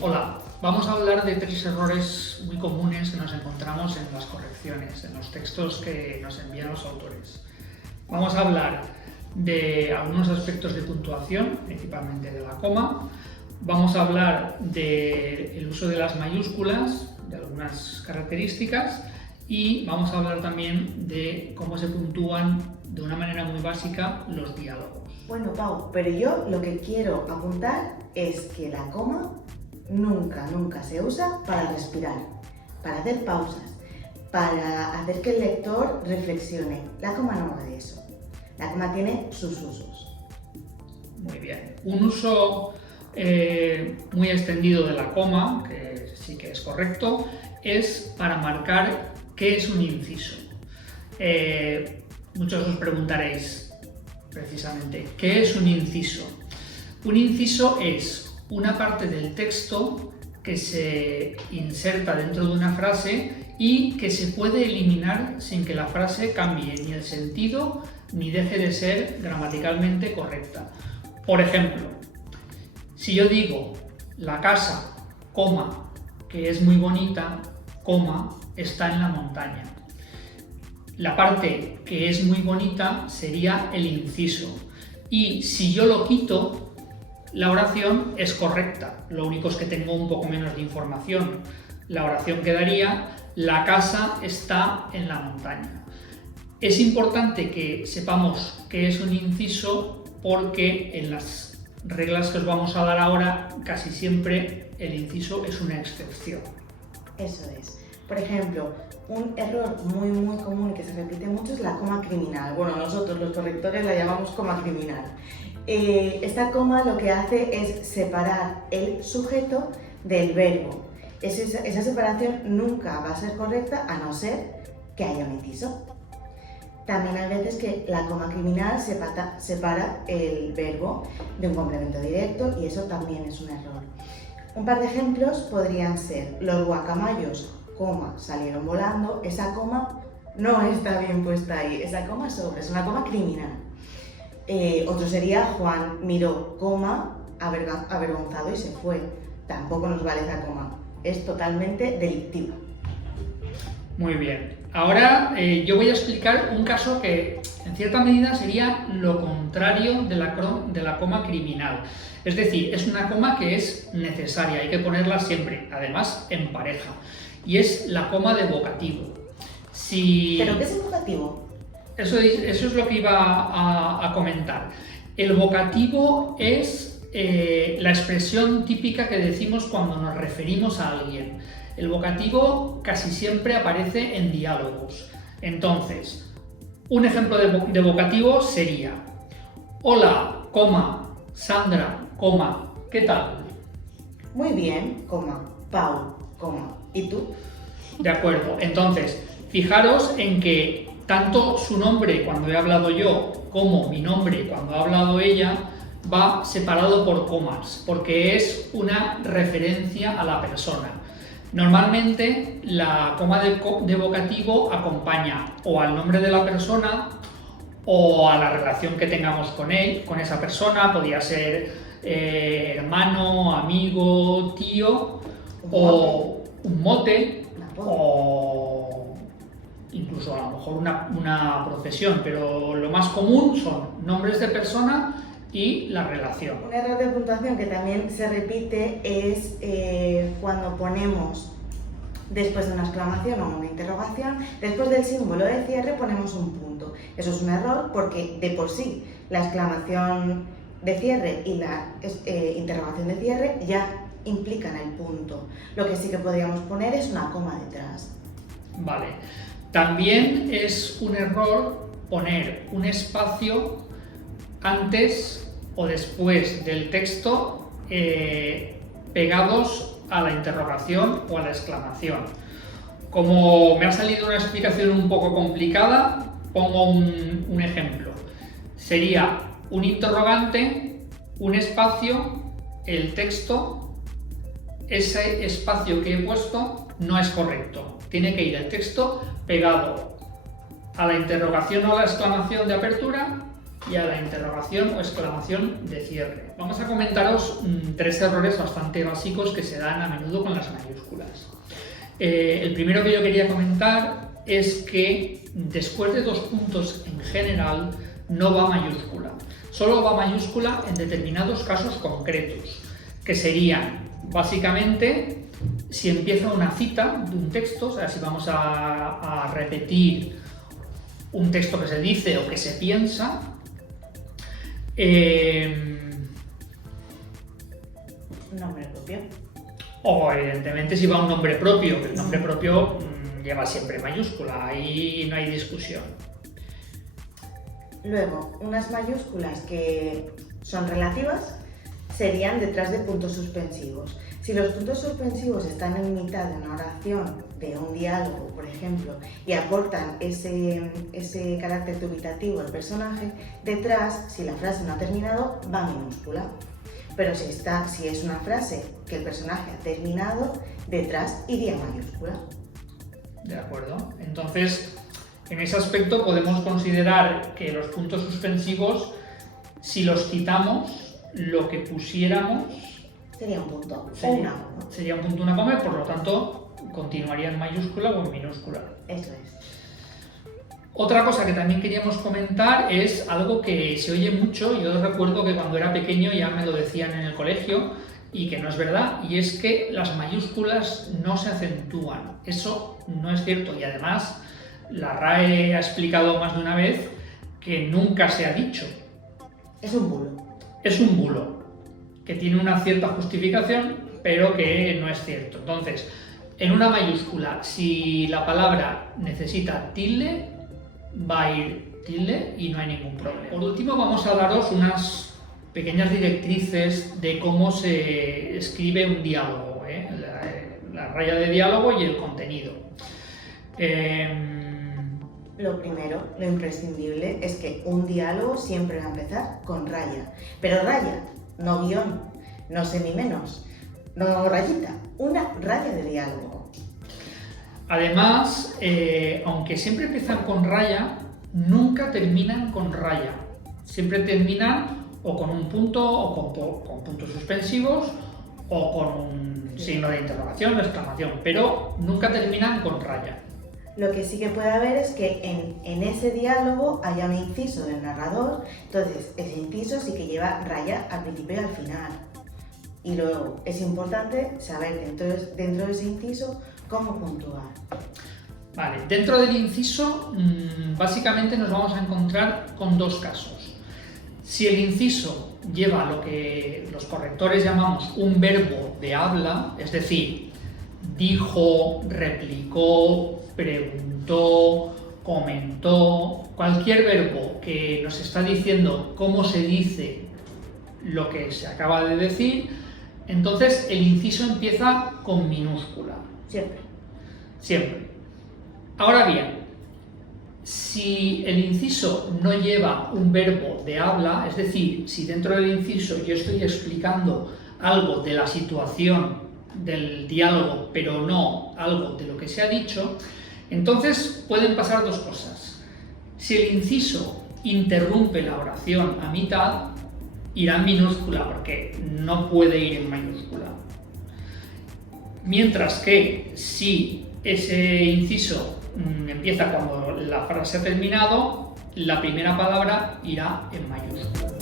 Hola, vamos a hablar de 3 errores muy comunes que nos encontramos en las correcciones, en los textos que nos envían los autores. Vamos a hablar de algunos aspectos de puntuación, principalmente de la coma. Vamos a hablar del uso de las mayúsculas, de algunas características, y vamos a hablar también de cómo se puntúan de una manera muy básica los diálogos. Bueno, Pau, pero yo lo que quiero apuntar es que la coma nunca se usa para respirar, para hacer pausas, para hacer que el lector reflexione. La coma no va de eso. La coma tiene sus usos. Muy bien. Un uso muy extendido de la coma, que sí que es correcto, es para marcar qué es un inciso. Muchos os preguntaréis precisamente, ¿qué es un inciso? Un inciso es una parte del texto que se inserta dentro de una frase y que se puede eliminar sin que la frase cambie ni el sentido ni deje de ser gramaticalmente correcta. Por ejemplo, si yo digo la casa, coma, que es muy bonita, coma, está en la montaña. La parte que es muy bonita sería el inciso. Y si yo lo quito, la oración es correcta. Lo único es que tengo un poco menos de información. La oración quedaría: la casa está en la montaña. Es importante que sepamos qué es un inciso porque en las reglas que os vamos a dar ahora casi siempre el inciso es una excepción. Eso es. Por ejemplo, un error muy común que se repite mucho es la coma criminal. Bueno, nosotros los correctores la llamamos coma criminal. Esta coma lo que hace es separar el sujeto del verbo. Esa separación nunca va a ser correcta a no ser que haya un inciso. También hay veces que la coma criminal separa el verbo de un complemento directo y eso también es un error. Un par de ejemplos podrían ser: los guacamayos, coma, salieron volando. Esa coma no está bien puesta ahí, esa coma es una coma criminal. Otro sería: Juan miró, coma, avergonzado y se fue. Tampoco nos vale esa coma, es totalmente delictiva. Muy bien. Ahora yo voy a explicar un caso que en cierta medida sería lo contrario de la coma criminal. Es decir, es una coma que es necesaria, hay que ponerla siempre, además en pareja. Y es la coma de vocativo. ¿Pero qué es el vocativo? Eso es lo que iba a comentar. El vocativo es la expresión típica que decimos cuando nos referimos a alguien. El vocativo casi siempre aparece en diálogos. Entonces, un ejemplo de vocativo sería: hola, coma, Sandra, coma, ¿qué tal? Muy bien, coma, Pau, coma, ¿y tú? De acuerdo. Entonces, fijaros en que tanto su nombre cuando he hablado yo como mi nombre cuando ha hablado ella va separado por comas, porque es una referencia a la persona. Normalmente la coma de vocativo acompaña o al nombre de la persona o a la relación que tengamos con él, con esa persona. Podría ser hermano, amigo, tío, o un mote, o incluso a lo mejor una profesión, pero lo más común son nombres de persona y la relación. Un error de puntuación que también se repite es cuando ponemos, después de una exclamación o una interrogación, después del símbolo de cierre ponemos un punto. Eso es un error porque de por sí la exclamación de cierre y la interrogación de cierre ya implican el punto. Lo que sí que podríamos poner es una coma detrás. Vale. También es un error poner un espacio antes o después del texto pegados a la interrogación o a la exclamación. Como me ha salido una explicación un poco complicada, pongo un ejemplo. Sería un interrogante, un espacio, el texto. Ese espacio que he puesto no es correcto. Tiene que ir el texto pegado a la interrogación o a la exclamación de apertura y a la interrogación o exclamación de cierre. Vamos a comentaros 3 errores bastante básicos que se dan a menudo con las mayúsculas. El primero que yo quería comentar es que después de 2 puntos en general no va mayúscula. Solo va mayúscula en determinados casos concretos, que serían básicamente si empieza una cita de un texto, o sea, si vamos a repetir un texto que se dice o que se piensa, Nombre propio. o evidentemente si va un nombre propio, que el nombre propio lleva siempre mayúscula, ahí no hay discusión. Luego, unas mayúsculas que son relativas serían detrás de puntos suspensivos. Si los puntos suspensivos están en mitad de una oración, de un diálogo, por ejemplo, y aportan ese carácter dubitativo al personaje, detrás, si la frase no ha terminado, va minúscula. Pero si es una frase que el personaje ha terminado, detrás iría mayúscula. ¿De acuerdo? Entonces, en ese aspecto podemos considerar que los puntos suspensivos, si los quitamos, lo que pusiéramos sería un punto sería, o una coma. Sería un punto, una coma, y por lo tanto continuaría en mayúscula o en minúscula. Eso es. Otra cosa que también queríamos comentar es algo que se oye mucho. Yo recuerdo que cuando era pequeño ya me lo decían en el colegio y que no es verdad, y es que las mayúsculas no se acentúan. Eso no es cierto, y además la RAE ha explicado más de una vez que nunca se ha dicho. Es un bulo. Es un bulo, que tiene una cierta justificación, pero que no es cierto. Entonces, en una mayúscula, si la palabra necesita tilde, va a ir tilde y no hay ningún problema. Por último, vamos a daros unas pequeñas directrices de cómo se escribe un diálogo, la raya de diálogo y el contenido. Lo primero, lo imprescindible, es que un diálogo siempre va a empezar con raya. Pero raya, no guión, no semimenos, no rayita, una raya de diálogo. Además, aunque siempre empiezan con raya, nunca terminan con raya. Siempre terminan o con un punto, o con puntos suspensivos, o con un signo de interrogación o exclamación, pero nunca terminan con raya. Lo que sí que puede haber es que en ese diálogo haya un inciso del narrador, entonces ese inciso sí que lleva raya al principio y al final. Y luego es importante saber dentro de ese inciso cómo puntuar. Vale, dentro del inciso básicamente nos vamos a encontrar con 2 casos. Si el inciso lleva lo que los correctores llamamos un verbo de habla, es decir, dijo, replicó, preguntó, comentó, cualquier verbo que nos está diciendo cómo se dice lo que se acaba de decir, entonces el inciso empieza con minúscula. Siempre. Siempre. Ahora bien, si el inciso no lleva un verbo de habla, es decir, si dentro del inciso yo estoy explicando algo de la situación del diálogo, pero no algo de lo que se ha dicho, entonces pueden pasar 2 cosas. Si el inciso interrumpe la oración a mitad, irá en minúscula porque no puede ir en mayúscula. Mientras que si ese inciso empieza cuando la frase ha terminado, la primera palabra irá en mayúscula.